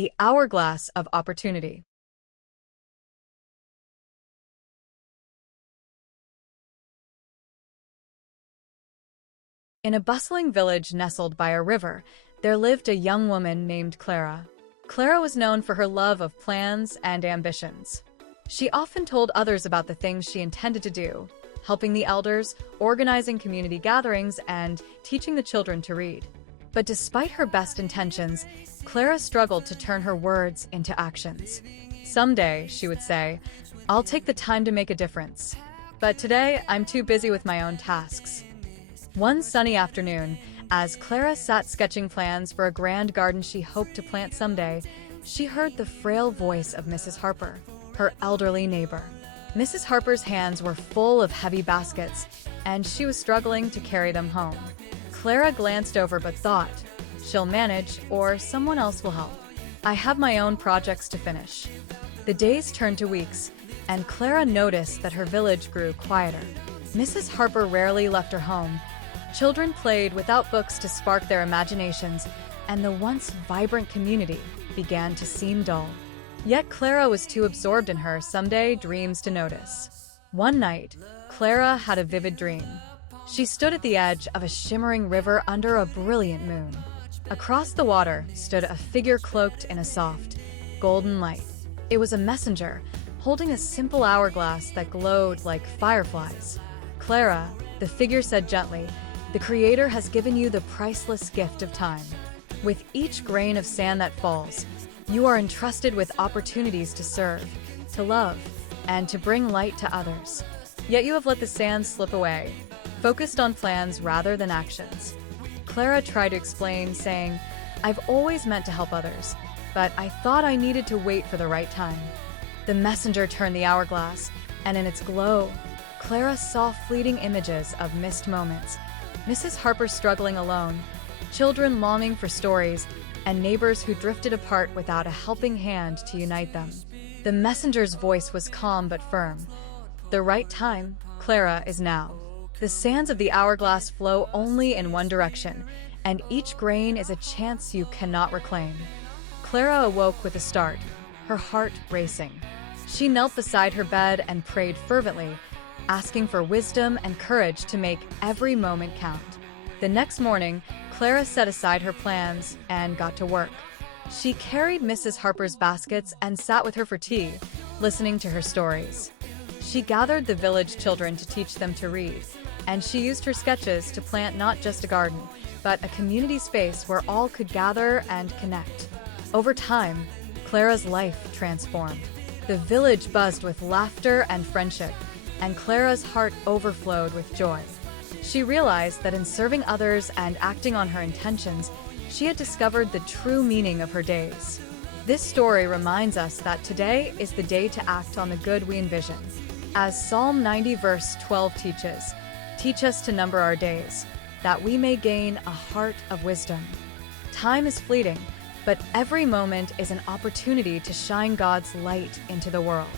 The Hourglass of Opportunity. In a bustling village nestled by a river, there lived a young woman named Clara. Clara was known for her love of plans and ambitions. She often told others about the things she intended to do, helping the elders, organizing community gatherings, and teaching the children to read. But despite her best intentions, Clara struggled to turn her words into actions. Someday, she would say, "I'll take the time to make a difference. But today, I'm too busy with my own tasks." One sunny afternoon, as Clara sat sketching plans for a grand garden she hoped to plant someday, she heard the frail voice of Mrs. Harper, her elderly neighbor. Mrs. Harper's hands were full of heavy baskets, and she was struggling to carry them home. Clara glanced over but thought, "She'll manage, or someone else will help. I have my own projects to finish." The days turned to weeks, and Clara noticed that her village grew quieter. Mrs. Harper rarely left her home. Children played without books to spark their imaginations, and the once vibrant community began to seem dull. Yet Clara was too absorbed in her someday dreams to notice. One night, Clara had a vivid dream. She stood at the edge of a shimmering river under a brilliant moon. Across the water stood a figure cloaked in a soft, golden light. It was a messenger, holding a simple hourglass that glowed like fireflies. "Clara," the figure said gently, "the Creator has given you the priceless gift of time. With each grain of sand that falls, you are entrusted with opportunities to serve, to love, and to bring light to others. Yet you have let the sand slip away, focused on plans rather than actions." Clara tried to explain, saying, "I've always meant to help others, but I thought I needed to wait for the right time." The messenger turned the hourglass, and in its glow, Clara saw fleeting images of missed moments. Mrs. Harper struggling alone, children longing for stories, and neighbors who drifted apart without a helping hand to unite them. The messenger's voice was calm but firm. "The right time, Clara, is now. The sands of the hourglass flow only in one direction, and each grain is a chance you cannot reclaim." Clara awoke with a start, her heart racing. She knelt beside her bed and prayed fervently, asking for wisdom and courage to make every moment count. The next morning, Clara set aside her plans and got to work. She carried Mrs. Harper's baskets and sat with her for tea, listening to her stories. She gathered the village children to teach them to read, and she used her sketches to plant not just a garden, but a community space where all could gather and connect. Over time, Clara's life transformed. The village buzzed with laughter and friendship, and Clara's heart overflowed with joy. She realized that in serving others and acting on her intentions, she had discovered the true meaning of her days. This story reminds us that today is the day to act on the good we envision. As Psalm 90 verse 12 teaches, "Teach us to number our days, that we may gain a heart of wisdom." Time is fleeting, but every moment is an opportunity to shine God's light into the world.